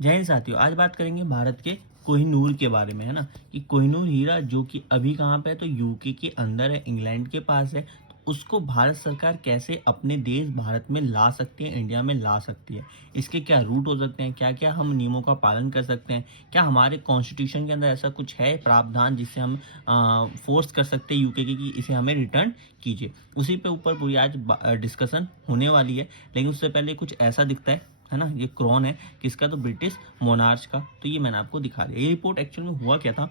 जय हिंद साथियों, आज बात करेंगे भारत के कोहिनूर के बारे में, है ना। कि कोहिनूर हीरा जो कि अभी कहाँ पे है, तो यूके के अंदर है, इंग्लैंड के पास है। तो उसको भारत सरकार कैसे अपने देश भारत में ला सकती है, इंडिया में ला सकती है, इसके क्या रूट हो सकते हैं, क्या क्या हम नियमों का पालन कर सकते हैं, क्या हमारे कॉन्स्टिट्यूशन के अंदर ऐसा कुछ है प्रावधान जिससे हम फोर्स कर सकते हैं यूके की कि इसे हमें रिटर्न कीजिए। उसी पे ऊपर पूरी आज डिस्कशन होने वाली है। लेकिन उससे पहले कुछ ऐसा दिखता है ना। ये क्रोन है किसका, तो ब्रिटिश मोनार्च का। तो ये मैंने आपको दिखा दिया। ये रिपोर्ट एक्चुअल में हुआ क्या था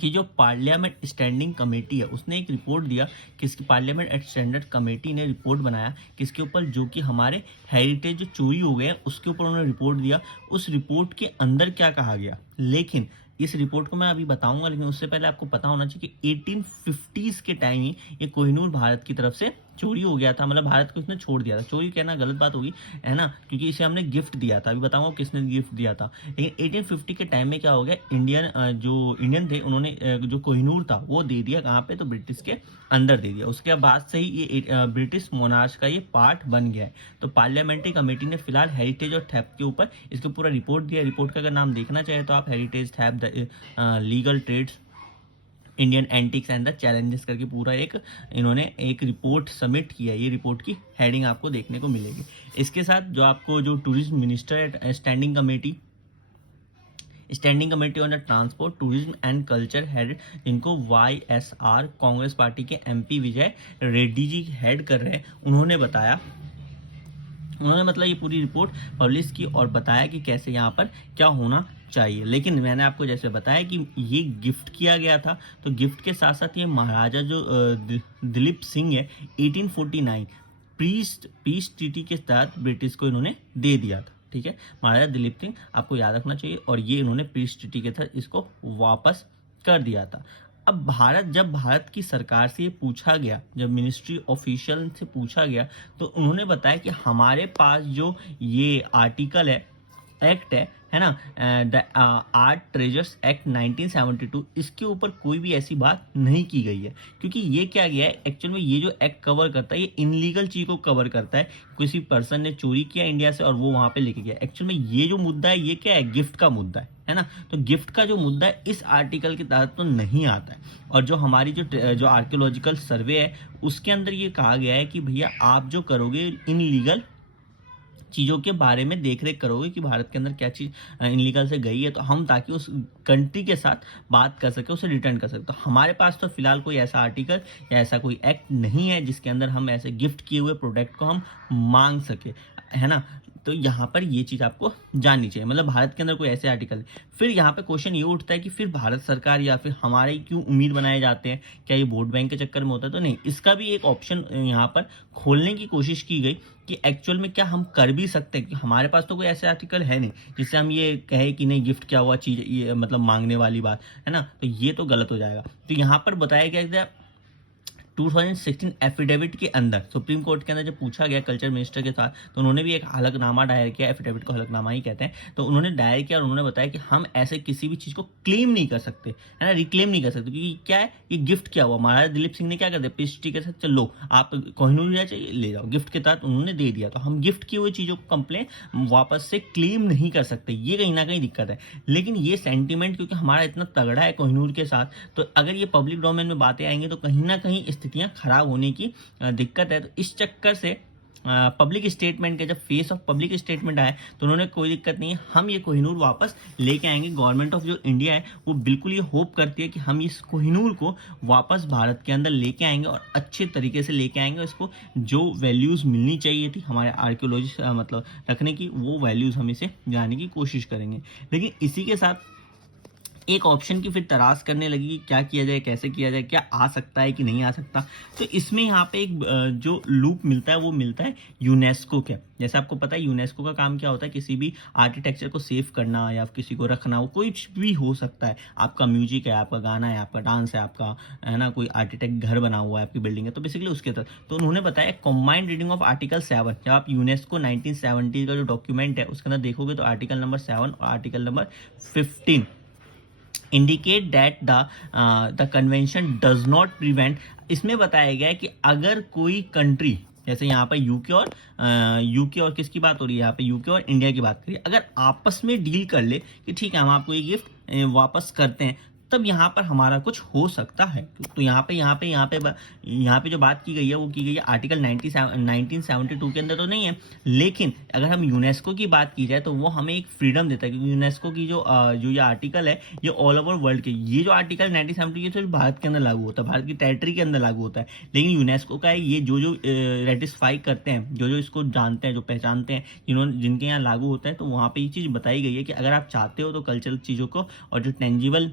कि जो पार्लियामेंट स्टैंडिंग कमेटी है उसने एक रिपोर्ट दिया। किसकी, पार्लियामेंट स्टैंडर्ड कमेटी ने रिपोर्ट बनाया किसके ऊपर, जो कि हमारे हेरिटेज जो चोरी हो गए हैं उसके ऊपर उन्होंने रिपोर्ट दिया। उस रिपोर्ट के अंदर क्या कहा गया, लेकिन इस रिपोर्ट को मैं अभी बताऊंगा, लेकिन उससे पहले आपको पता होना चाहिए कि 1850s के टाइम ही ये कोहिनूर भारत की तरफ से चोरी हो गया था। मतलब भारत को इसने छोड़ दिया था। चोरी कहना गलत बात होगी, है ना, क्योंकि इसे हमने गिफ्ट दिया था। अभी बताऊंगा किसने गिफ्ट दिया था। लेकिन 1850 के टाइम में क्या हो गया, जो इंडियन थे उन्होंने जो कोहिनूर था वो दे दिया कहाँ पे, तो ब्रिटिश के अंदर दे दिया। उसके बाद से ही ये ब्रिटिश मोनार्च का ये पार्ट बन गया है। तो पार्लियामेंट्री कमेटी ने फिलहाल हेरिटेज और थेफ्ट के ऊपर इसके पूरा रिपोर्ट दिया। रिपोर्ट का अगर नाम देखना चाहे तो आप heritage, theft, legal trades, Indian antiques and the challenges करके पूरा एक इन्होंने एक रिपोर्ट सबमिट किया। ये रिपोर्ट की हेडिंग आपको देखने को मिलेगी। इसके साथ जो आपको जो टूरिज्म मिनिस्टर है, standing committee on the transport, tourism and culture head, जिनको YSR कांग्रेस पार्टी के MP विजय रेड्डी जी हेड कर रहे हैं, उन्होंने बताया, उन्होंने मतलब ये पूरी रिपोर्ट पब्लिश की और बताया कि कैसे यहाँ पर क्या होना चाहिए। लेकिन मैंने आपको जैसे बताया कि ये गिफ्ट किया गया था, तो गिफ्ट के साथ साथ ये महाराजा जो दिलीप सिंह है, 1849 पीस ट्रीटी के तहत ब्रिटिश को इन्होंने दे दिया था। ठीक है, महाराजा दिलीप सिंह आपको याद रखना चाहिए। और ये इन्होंने पीस ट्रीटी के तहत इसको वापस कर दिया था। अब जब भारत की सरकार से ये पूछा गया, जब मिनिस्ट्री ऑफिशियल से पूछा गया, तो उन्होंने बताया कि हमारे पास जो ये आर्टिकल है, एक्ट है ना, द आर्ट ट्रेजर्स एक्ट 1972, इसके ऊपर कोई भी ऐसी बात नहीं की गई है। क्योंकि ये क्या गया है एक्चुअल में, ये जो एक्ट कवर करता है ये इनलीगल चीज को कवर करता है। किसी पर्सन ने चोरी किया इंडिया से और वो वहां पे लेके गया। एक्चुअल में ये जो मुद्दा है ये क्या है, गिफ्ट का मुद्दा है ना। तो गिफ्ट का जो मुद्दा है इस आर्टिकल के तहत तो नहीं आता है। और जो हमारी जो आर्कियोलॉजिकल सर्वे है उसके अंदर ये कहा गया है कि भैया आप जो करोगे इनलीगल चीज़ों के बारे में देख रेख करोगे कि भारत के अंदर क्या चीज़ इनलीगल से गई है, तो हम ताकि उस कंट्री के साथ बात कर सके, उसे रिटर्न कर सके। तो हमारे पास तो फिलहाल कोई ऐसा आर्टिकल या ऐसा कोई एक्ट नहीं है जिसके अंदर हम ऐसे गिफ्ट किए हुए प्रोडक्ट को हम मांग सके, है ना। तो यहाँ पर ये चीज़ आपको जाननी चाहिए, मतलब भारत के अंदर कोई ऐसे आर्टिकल है। फिर यहाँ पे क्वेश्चन ये उठता है कि फिर भारत सरकार या फिर हमारे क्यों उम्मीद बनाए जाते हैं, क्या ये वोट बैंक के चक्कर में होता है, तो नहीं। इसका भी एक ऑप्शन यहाँ पर खोलने की कोशिश की गई कि एक्चुअल में क्या हम कर भी सकते हैं, कि हमारे पास तो कोई ऐसे आर्टिकल है नहीं जिससे हम ये कहे कि नहीं गिफ्ट क्या हुआ चीज़, ये मतलब मांगने वाली बात है ना। तो ये तो गलत हो जाएगा। तो यहाँ पर बताया गया 2016 एफिडेविट के अंदर सुप्रीम कोर्ट के अंदर जब पूछा गया कल्चर मिनिस्टर के साथ, तो उन्होंने भी एक हलफनामा दायर किया। एफिडेविट को हलफनामा ही कहते हैं। तो उन्होंने दायर किया और उन्होंने बताया कि हम ऐसे किसी भी चीज़ को क्लेम नहीं कर सकते, है ना, रिक्लेम नहीं कर सकते, क्योंकि क्या है, ये गिफ्ट किया हुआ। महाराजा दिलीप सिंह ने क्या कर दिया, पीएचडी के साथ चलो आप कोहिनूर या चाहिए ले जाओ, गिफ्ट के तहत उन्होंने दे दिया। तो हम गिफ्ट किए हुए चीज़ों को कंप्लेन वापस से क्लेम नहीं कर सकते, ये कहीं ना कहीं दिक्कत है। लेकिन ये सेंटीमेंट क्योंकि हमारा इतना तगड़ा है कोहिनूर के साथ, तो अगर ये पब्लिक डोमेन में बातें आएंगी तो कहीं ना कहीं स्थितियां खराब होने की दिक्कत है। तो इस चक्कर से पब्लिक स्टेटमेंट के जब फेस ऑफ पब्लिक स्टेटमेंट आए तो उन्होंने कोई दिक्कत नहीं है, हम ये कोहिनूर वापस लेके आएंगे। गवर्नमेंट ऑफ जो इंडिया है वो बिल्कुल ये होप करती है कि हम इस कोहिनूर को वापस भारत के अंदर लेके आएंगे और अच्छे तरीके से लेके आएंगे। इसको जो वैल्यूज़ मिलनी चाहिए थी हमारे आर्कियोलॉजी मतलब रखने की, वो वैल्यूज़ हम इसे जाने की कोशिश करेंगे। लेकिन इसी के साथ एक ऑप्शन की फिर तलाश करने लगी कि क्या किया जाए, कैसे किया जाए, क्या आ सकता है कि नहीं आ सकता। तो इसमें यहाँ पे एक जो लूप मिलता है वो मिलता है यूनेस्को के। जैसे आपको पता है यूनेस्को का काम क्या होता है, किसी भी आर्किटेक्चर को सेव करना या किसी को रखना, वो कोई भी हो सकता है। आपका म्यूजिक है, आपका गाना है, आपका डांस है, आपका है ना, कोई आर्किटेक्ट घर बना हुआ है, आपकी बिल्डिंग है, तो बेसिकली उसके तहत। तो उन्होंने बताया कॉम्बाइंड रीडिंग ऑफ आर्टिकल 7, जब आप यूनेस्को 1970 का जो डॉक्यूमेंट है उसके अंदर देखोगे तो आर्टिकल नंबर 7 और article number 15 indicate that the convention does not prevent. इसमें बताया गया है कि अगर कोई कंट्री जैसे यहाँ पर यूके और किसकी बात हो रही है, यहाँ पे यूके और इंडिया की बात करिए, अगर आपस में डील कर ले कि ठीक है हम आपको ये गिफ्ट वापस करते हैं, तब यहाँ पर हमारा कुछ हो सकता है। तो यहाँ पे जो बात की गई है वो की गई है आर्टिकल 1972 के अंदर तो नहीं है, लेकिन अगर हम यूनेस्को की बात की जाए तो वो हमें एक फ्रीडम देता है, क्योंकि यूनेस्को की जो ये आर्टिकल है ये ऑल ओवर वर्ल्ड के, ये जो आर्टिकल 1972 ये सिर्फ भारत के अंदर लागू होता है, भारत की टेरिटरी के अंदर लागू होता है, लेकिन यूनेस्को का है ये जो रेटिस्फाई करते हैं, जो इसको जानते हैं, जो पहचानते हैं, जिनके यहाँ लागू होता है, तो वहाँ पे ये चीज़ बताई गई है कि अगर आप चाहते हो तो कल्चरल चीज़ों को और जो टेंजिबल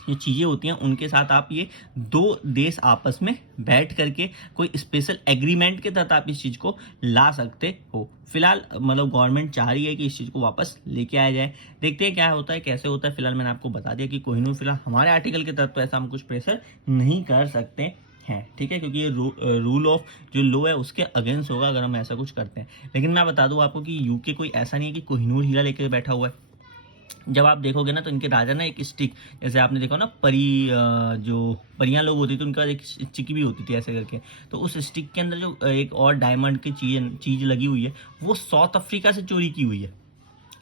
जो चीज़ें होती हैं उनके साथ आप ये दो देश आपस में बैठ करके कोई स्पेशल एग्रीमेंट के तहत आप इस चीज़ को ला सकते हो। फिलहाल मतलब गवर्नमेंट चाह रही है कि इस चीज़ को वापस लेके आया जाए, देखते हैं क्या होता है कैसे होता है। फिलहाल मैंने आपको बता दिया कि कोहिनूर फिलहाल हमारे आर्टिकल के तहत तो ऐसा हम कुछ प्रेशर नहीं कर सकते हैं, ठीक है, क्योंकि ये रूल ऑफ जो लॉ है उसके अगेंस्ट होगा अगर हम ऐसा कुछ करते हैं। लेकिन मैं बता दूं आपको कि यूके कोई ऐसा नहीं है कि कोहिनूर हीरा लेकर बैठा हुआ है। जब आप देखोगे ना तो इनके राजा ना एक स्टिक, जैसे आपने देखा ना जो परियां लोग होती थी उनका एक स्टिक भी होती थी ऐसे करके, तो उस स्टिक के अंदर जो एक और डायमंड की चीज लगी हुई है वो साउथ अफ्रीका से चोरी की हुई है,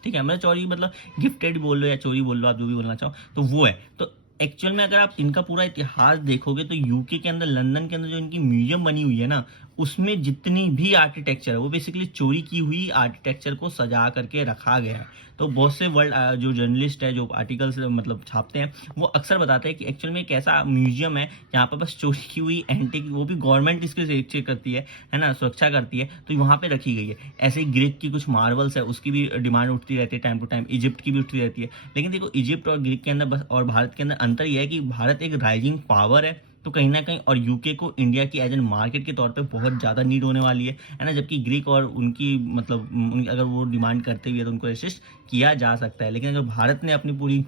ठीक है, मतलब चोरी मतलब गिफ्टेड बोल लो या चोरी बोल लो, आप जो भी बोलना चाहो, तो वो है। तो एक्चुअल में अगर आप इनका पूरा इतिहास देखोगे तो यूके के अंदर, लंदन के अंदर जो इनकी म्यूजियम बनी हुई है ना, उसमें जितनी भी आर्किटेक्चर है वो बेसिकली चोरी की हुई आर्किटेक्चर को सजा करके रखा गया है। तो बहुत से वर्ल्ड जो जर्नलिस्ट है जो आर्टिकल्स मतलब छापते हैं वो अक्सर बताते हैं कि एक्चुअल में एक ऐसा म्यूजियम है जहाँ पर बस चोरी की हुई एंटीक, वो भी गवर्नमेंट इसकी चेक करती है ना, सुरक्षा करती है, तो वहाँ पे रखी गई है। ऐसे ही ग्रीक की कुछ मार्बल्स है उसकी भी डिमांड उठती रहती है टाइम टू टाइम, इजिप्ट की भी उठती रहती है। लेकिन देखो इजिप्ट और ग्रीक के अंदर बस और भारत के अंदर अंतर यह है कि भारत एक राइजिंग पावर है, तो कहीं ना कहीं, और यूके को इंडिया की एज एन मार्केट के तौर पे बहुत ज़्यादा नीड होने वाली है ना, जबकि ग्रीक और उनकी मतलब अगर वो डिमांड करते हुए तो उनको रेसिस्ट किया जा सकता है। लेकिन अगर भारत ने अपनी पूरी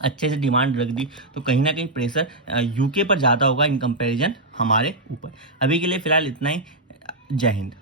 अच्छे से डिमांड रख दी तो कहीं ना कहीं प्रेशर यूके पर ज़्यादा होगा इन कंपैरिजन हमारे ऊपर। अभी के लिए फ़िलहाल इतना ही। जय हिंद।